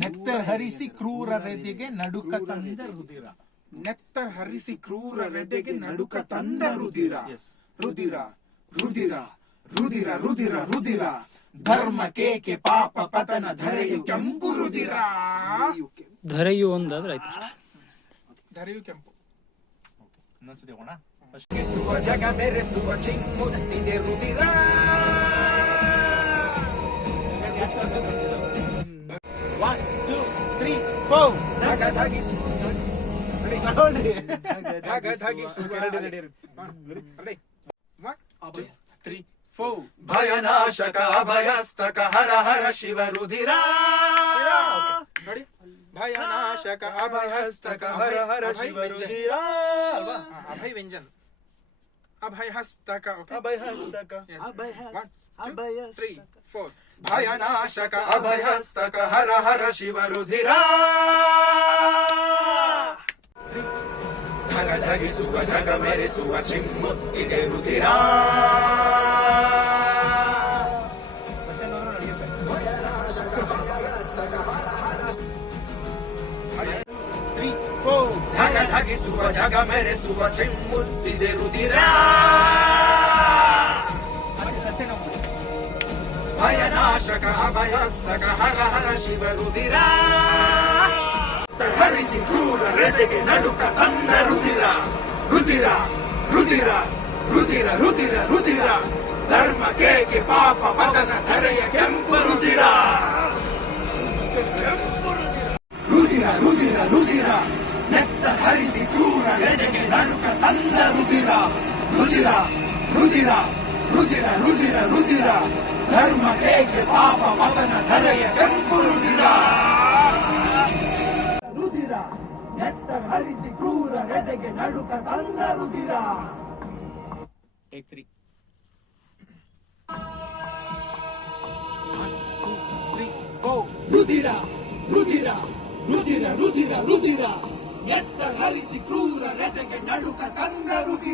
ನೆತ್ತರ್ ಹರಿಸಿ ಕ್ರೂರ ರೆದೆಗೆ ನಡುಕ ತಂದ ರುದಿರ. ನೆತ್ತರ್ ಹರಿಸಿ ಕ್ರೂರ ರೆದೆಗೆ ನಡುಕ ತಂದ ರುದಿರ. ರುದಿರ ರುದಿರ ರುದಿರ ರುದಿರ ರುದಿರ ಧರ್ಮ ಕೇಕೆ ಪಾಪ ಪತನ ಧರೆಯು ಕೆಂಪು ರುದಿರ. ಧರೆಯು ಒಂದಾದ್ರೆ ಆಯ್ತು. ಧರೆಯು ಕೆಂಪು. ಇನ್ನೊಂದ್ಸತಿ ಹೋಗೋಣ. ಜಗ ಮೆರೆಸುವ ಚಿಮ್ಮುತ್ತಿದೆ ರುದಿರ. One, two, three, four. ಧಗಧಗಿಸುವ ಭಯನಾಶಕ ಅಭಯಸ್ತಕ ಹರ ಹರ ಶಿವ ರುದಿರ. ನೋಡಿ, ಭಯನಾಶಕ ಅಭಯಸ್ತಕ ಹರ ಹರ ಶಿವ ರುದಿರ. ಅಭಯ ವ್ಯಂಜನ್. ಅಭಯಹಸ್ತಕ. ಅಭಯಹಸ್ತಕ. 1 2 3 4. ಭಯನಾಶಕ ಅಭಯಸ್ತಕ ಹರ ಹರ ಶಿವ ರುದಿರ. ಧಗಧಗಿಸುವ ಜಗ ಮೆರೆಸುವ ಚಿಮ್ಮುತ್ತಿದೆ ರುದಿರ. ಧಗಧಗಿಸುವ ಜಗ ಮೆರೆಸುವ ಚಿಮ್ಮುತ್ತಿದೆ ರುದಿರ. ಭಯನಾಶಕ ಅಭಯಸ್ತಕ ಹರ ಹರ ಶಿವ ರುದಿರ. ಹರಿಸಿ ಕ್ರೂರ ರೆದೆಗೆ ನಡುಕ ತಂದ ರುದಿರ. ರುದಿರ ರುದಿರ ರುದಿರ ರುದಿರ ರುದಿರ ಧರ್ಮ ಕೇಕೆ ಪಾಪ ಪತನ ಧರೆಯ ಕೆಂಪು ರುದಿರ. ರುದಿರ ರುದಿರ ರುದಿರ ನೆತ್ತ ಹರಿಸಿ ಕ್ರೂರ ರೆದೆಗೆ ನಡುಕ ತಂದ ರುದಿರ. ರುದಿರ ರುದಿರ ರುದಿರ ರುದಿರ ರುದಿರ ಧರ್ಮ ಕೇಕೆ ಪಾಪ ಪತನ ಧರೆಯ ಕೆಂಪು ರುದಿರ. ರುದಿರ ನೆತ್ತ ಹರಿಸಿ ಕ್ರೂರ ರೆದೆಗೆ ನಡುಕ ತಂದ ರುದಿರ. Take 3. 1 2 3 4. ರುದಿರ ರುದಿರ ರುದಿರ ರುದಿರ ರುದಿರ ನೆತ್ತ ಹರಿಸಿ ಕ್ರೂರ ರೆದೆಗೆ ನಡುಕ ತಂದ ರುದಿರ.